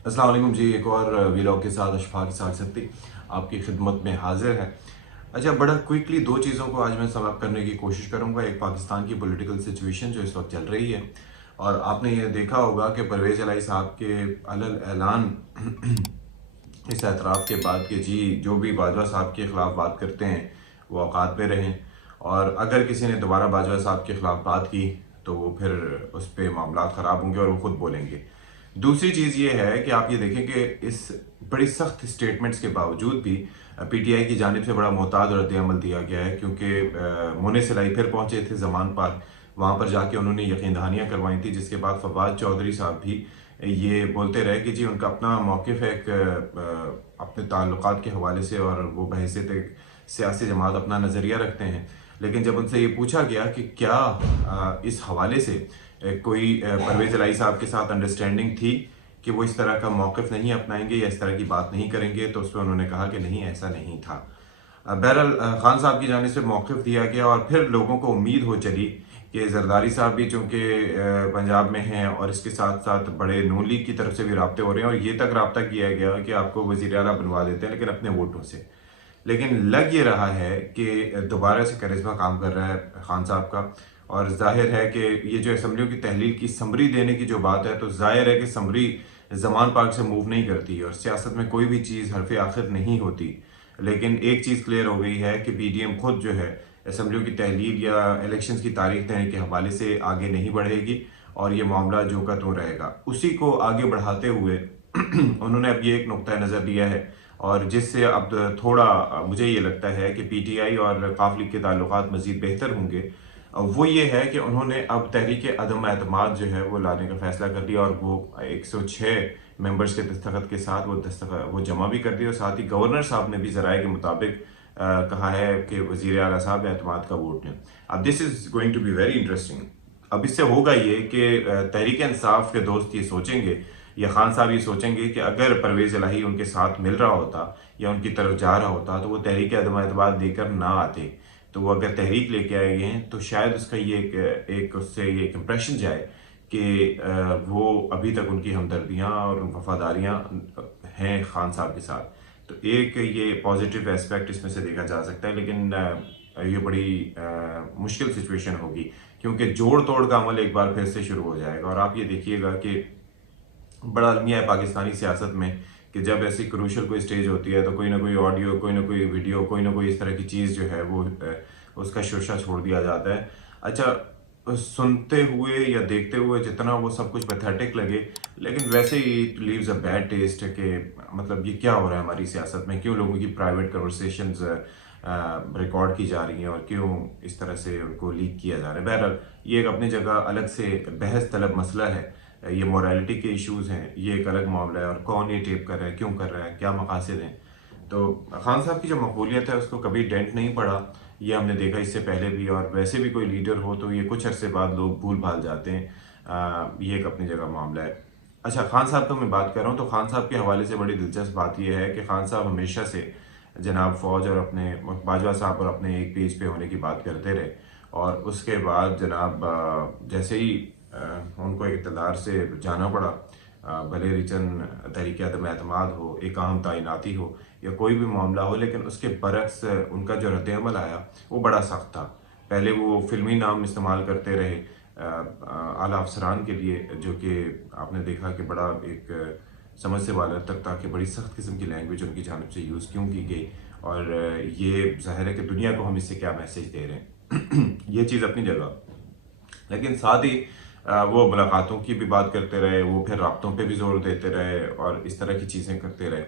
अस्सलाम वालेकुम जी। एक और वीलॉग के साथ अशफाक इसाक सत्ती आपकी खिदमत में हाजिर है। अच्छा, बड़ा क्विकली दो चीज़ों को आज मैं समअप करने की कोशिश करूंगा। एक, पाकिस्तान की पॉलिटिकल सिचुएशन जो इस वक्त चल रही है, और आपने ये देखा होगा कि परवेज़ इलाही साहब के अलल ऐलान इस एतराफ़ के बाद कि जी जो भी बाजवा साहब के ख़िलाफ़ बात करते हैं वो औकात में रहें, और अगर किसी ने दोबारा बाजवा साहब के ख़िलाफ़ बात की तो वो फिर उस पर मामला ख़राब होंगे और वो ख़ुद बोलेंगे। दूसरी चीज़ ये है कि आप ये देखें कि इस बड़ी सख्त स्टेटमेंट्स के बावजूद भी पीटीआई की जानिब से बड़ा मोहताज रद्द-ए-अमल दिया गया है, क्योंकि मोने सिलाई फिर पहुंचे थे ज़मान पार्क। वहाँ पर जाके उन्होंने यकीन दहानियाँ करवाई थी, जिसके बाद फवाद चौधरी साहब भी ये बोलते रहे कि जी उनका अपना मौक़िफ़ है, अपने ताल्लुकात के हवाले से, और वो बहैसियत एक सियासी जमात अपना नज़रिया रखते हैं। लेकिन जब उनसे ये पूछा गया कि क्या इस हवाले से कोई परवेज़ इलाही साहब के साथ अंडरस्टैंडिंग थी कि वो इस तरह का मौक़िफ़ नहीं अपनाएंगे या इस तरह की बात नहीं करेंगे, तो उस पर उन्होंने कहा कि नहीं, ऐसा नहीं था। बहरहाल खान साहब की जानिब से मौक़िफ़ दिया गया, और फिर लोगों को उम्मीद हो चली कि जरदारी साहब भी चूँकि पंजाब में हैं, और इसके साथ साथ बड़े नून लीग की तरफ से भी राब्ते हो रहे हैं, और ये तक राब्ता किया गया कि आपको वज़ीर आला बनवा देते हैं, लेकिन अपने वोटों से। लेकिन लग ये रहा है कि दोबारा से करिश्मा काम कर रहा है खान साहब का, और जाहिर है कि ये जो असम्बलियों की तहलील की समरी देने की जो बात है, तो जाहिर है कि समरी ज़मान पार्क से मूव नहीं करती, और सियासत में कोई भी चीज़ हरफ आखिर नहीं होती। लेकिन एक चीज़ क्लियर हो गई है कि पीडीएम खुद जो है असम्बलियों की तहलील या इलेक्शंस की तारीख देने के हवाले से आगे नहीं बढ़ेगी, और ये मामला जो का त्यों रहेगा। उसी को आगे बढ़ाते हुए उन्होंने अब ये एक नुक्ता नज़र दिया है, और जिससे अब थोड़ा मुझे ये लगता है कि पीटीआई और काफ लीग के ताल्लुकात मज़ीद बेहतर होंगे। वो ये है कि उन्होंने अब तहरीक अदम एतमाद जो है वो लाने का फ़ैसला कर लिया, और वो 106 मेंबर्स के दस्तखत के साथ वो जमा भी कर दिया, और साथ ही गवर्नर साहब ने भी ज़राए के मुताबिक कहा है कि वज़ीर आला साहब एतमाद का वोट लें। अब this is going to be very interesting. अब इससे होगा ये कि तहरीक इंसाफ के दोस्त ये सोचेंगे, या खान साहब ये सोचेंगे कि अगर परवेज़ इलाही उनके साथ मिल रहा होता या उनकी तरफ जा रहा होता तो वो तहरीक अदम एतमाद देकर ना आते। तो वो अगर तहरीक लेके आए गए हैं तो शायद उसका ये एक उससे ये एक इम्प्रेशन जाए कि वो अभी तक उनकी हमदर्दियाँ और वफादारियाँ हैं खान साहब के साथ। तो एक ये पॉजिटिव एस्पेक्ट इसमें से देखा जा सकता है, लेकिन ये बड़ी मुश्किल सिचुएशन होगी, क्योंकि जोड़ तोड़ का अमल एक बार फिर से शुरू हो जाएगा। और आप ये देखिएगा कि बड़ा अलमिया है पाकिस्तानी सियासत में कि जब ऐसी क्रूशल कोई स्टेज होती है तो कोई ना कोई ऑडियो, कोई ना कोई वीडियो, कोई ना कोई इस तरह की चीज़ जो है वो उसका शोशा छोड़ दिया जाता है। अच्छा, सुनते हुए या देखते हुए जितना वो सब कुछ पैथेटिक लगे, लेकिन वैसे ही it leaves a bad taste कि मतलब ये क्या हो रहा है हमारी सियासत में, क्यों लोगों की प्राइवेट कन्वर्सेशंस रिकॉर्ड की जा रही हैं, और क्यों इस तरह से उनको लीक किया जा रहा है। बहरहाल ये एक अपनी जगह अलग से बहस तलब मसला है। ये मोरालिटी के इश्यूज़ हैं, ये एक अलग मामला है, और कौन ये टेप कर रहा है, क्यों कर रहा है, क्या मकासद हैं। तो खान साहब की जो मकबूलियत है उसको कभी डेंट नहीं पड़ा, ये हमने देखा इससे पहले भी, और वैसे भी कोई लीडर हो तो ये कुछ अरसे बाद लोग भूल भाल जाते हैं। ये एक अपनी जगह मामला है। अच्छा, खान साहब का मैं बात कर रहा हूँ तो खान साहब के हवाले से बड़ी दिलचस्प बात यह है कि खान साहब हमेशा से जनाब फ़ौज और अपने बाजवा साहब और अपने एक पेज पे होने की बात करते रहे, और उसके बाद जनाब जैसे ही उनको इक़्तिदार से जाना पड़ा, भले रिचन तहरीक अदम एतमाद हो, एक अहम तैनाती हो, या कोई भी मामला हो, लेकिन उसके बरक्स उनका जो रद्द-ए-अमल आया वो बड़ा सख्त था। पहले वो फिल्मी नाम इस्तेमाल करते रहे आला अफसरान के लिए, जो कि आपने देखा कि बड़ा एक समझ से बाहर तक था कि बड़ी सख्त किस्म की लैंग्वेज उनकी जानिब से यूज़ क्यों की गई, और ये ज़ाहिर है कि दुनिया को हम इससे क्या मैसेज दे रहे हैं। ये चीज़ अपनी जगह, लेकिन साथ ही वो मुलाकातों की भी बात करते रहे, वो फिर राब्तों पे भी ज़ोर देते रहे, और इस तरह की चीज़ें करते रहे।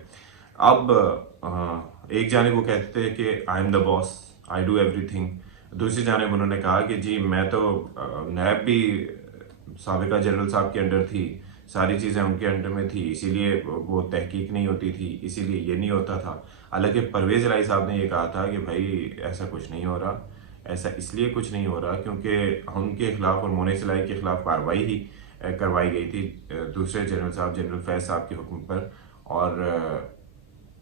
अब एक जानिब वो कहते थे कि I am the boss, I do everything. दूसरी जानिब उन्होंने कहा कि जी मैं तो नैब भी साबिका जनरल साहब के अंडर थी, सारी चीज़ें उनके अंडर में थी, इसीलिए वो तहकीक नहीं होती थी, इसीलिए ये नहीं होता था। हालांकि परवेज़ इलाही साहब ने ये कहा था कि भाई ऐसा कुछ नहीं हो रहा, ऐसा इसलिए कुछ नहीं हो रहा क्योंकि उनके खिलाफ और मोने सिलाई के खिलाफ कार्रवाई ही करवाई गई थी दूसरे जनरल साहब, जनरल फैज़ साहब के हुक्म पर, और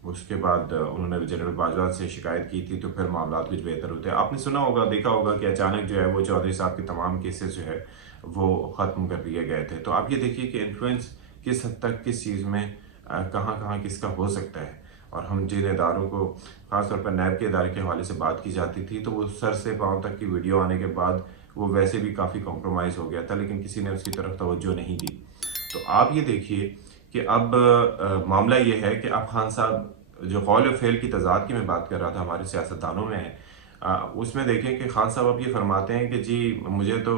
उसके बाद उन्होंने जनरल बाजवा से शिकायत की थी, तो फिर मामला कुछ बेहतर होते हैं। आपने सुना होगा, देखा होगा कि अचानक जो है वो चौधरी साहब के तमाम केसेस जो है वो ख़त्म कर दिए गए थे। तो आप ये देखिए कि इन्फ्लुएंस किस हद तक किस चीज़ में कहाँ कहाँ किसका हो सकता है। और हम जिन इदारों को ख़ास तौर पर नैब के इदारे के हवाले से बात की जाती थी, तो वो सर से पाँव तक की वीडियो आने के बाद वो वैसे भी काफ़ी कॉम्प्रोमाइज़ हो गया था, लेकिन किसी ने उसकी तरफ तवज्जो नहीं दी। तो आप ये देखिए कि अब मामला ये है कि अब खान साहब जो कौल और फ़ेल की तज़ाद की मैं बात कर रहा था हमारे सियासतदानों में है, उसमें देखें कि खान साहब अब ये फरमाते हैं कि जी मुझे तो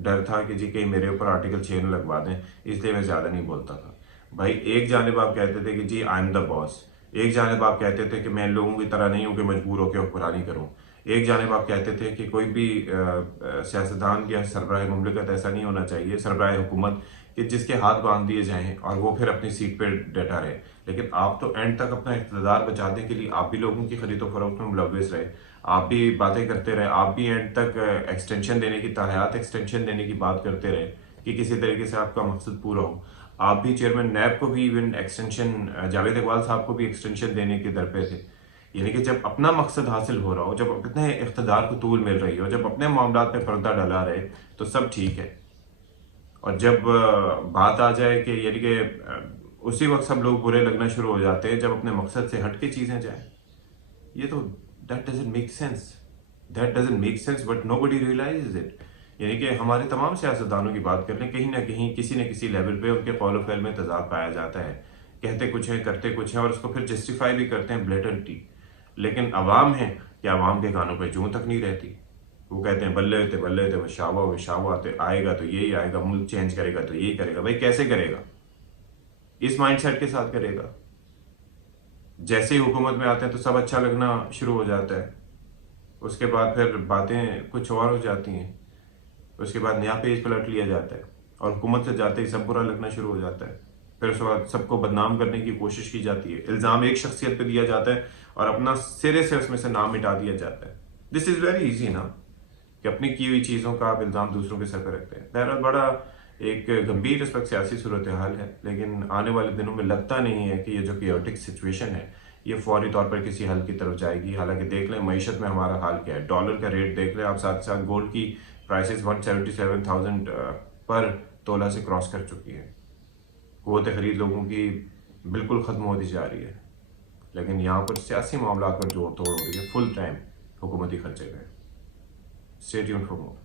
डर था कि जी कहीं मेरे ऊपर आर्टिकल 6 न लगवा दें, इसलिए मैं ज़्यादा नहीं बोलता था। भाई एक जानिब आप कहते थे कि जी आई एम द बॉस, एक जानिब आप कहते थे कि मैं लोगों की तरह नहीं हूँ कि मजबूर होकर हुक्मरानी करूँ, एक जानिब आप कहते थे कि कोई भी सियासतदान या सरबराह मुमलिकत ऐसा नहीं होना चाहिए, सरबराह हुकूमत, कि जिसके हाथ बांध दिए जाएं और वो फिर अपनी सीट पर डटा रहे। लेकिन आप तो एंड तक अपना इक़्तिदार बचाने के लिए आप भी लोगों की खरीदो फरोख्त में मुलव्वस रहे, आप भी बातें करते रहे, आप भी एंड तक एक्सटेंशन देने की, ताहयात एक्सटेंशन देने की बात करते रहे कि किसी तरीके से आपका मकसद पूरा हो। आप भी चेयरमैन नैब को भी इवन एक्सटेंशन, जावेद इकबाल साहब को भी एक्सटेंशन देने के दर पे थे। यानी कि जब अपना मकसद हासिल हो रहा हो, जब अपने इख्तदार को तूल मिल रही हो, जब अपने मामलात पे पर्दा डला रहे, तो सब ठीक है। और जब बात आ जाए कि यानी कि उसी वक्त सब लोग बुरे लगना शुरू हो जाते हैं जब अपने मकसद से हट के चीज़ें जाएं। ये तो that doesn't make sense, that doesn't make sense, but nobody realises it. यानी कि हमारे तमाम सियासतदानों की बात कर लें, कहीं ना कहीं किसी न किसी लेवल पे उनके कौल व फ़ैल में तज़ाद पाया जाता है। कहते कुछ हैं, करते कुछ हैं, और उसको फिर जस्टिफाई भी करते हैं ब्लेटेंटली। लेकिन अवाम है कि अवाम के कानों पर जूं तक नहीं रहती। वो कहते हैं बल्ले थे विशावा तो आएगा तो यही आएगा, मुल्क चेंज करेगा तो यही करेगा। भाई कैसे करेगा? इस माइंडसेट के साथ करेगा। जैसे ही हुकूमत में आते हैं तो सब अच्छा लगना शुरू हो जाता है, उसके बाद फिर बातें कुछ और हो जाती हैं, उसके बाद नया पेज पलट लिया जाता है और हुकूमत से जाते ही सब बुरा लगना शुरू हो जाता है। फिर उसके बाद सबको बदनाम करने की कोशिश की जाती है, इल्ज़ाम एक शख्सियत पे दिया जाता है और अपना सिरे से उसमें से नाम मिटा दिया जाता है। दिस इज़ वेरी ईजी ना, कि अपनी की हुई चीज़ों का आप इल्ज़ाम दूसरों के सर पर रखते हैं। बहरहाल बड़ा एक गंभीर इस वक्त सियासी सूरत हाल है, लेकिन आने वाले दिनों में लगता नहीं है कि ये जो केओटिक सिचुएशन है ये फौरी तौर पर किसी हल की तरफ जाएगी। हालांकि देख लें मईशत में हमारा हाल क्या है, डॉलर का रेट देख लें आप, साथ साथ गोल्ड की प्राइसेस 177,000 पर तोला से क्रॉस कर चुकी है। क़ुव्वत ख़रीद लोगों की बिल्कुल ख़त्म होती जा रही है, लेकिन यहाँ पर सियासी मामला पर जोड़ तोड़ हो रही है फुल टाइम हुकूमती खर्चे में। Stay tuned for more.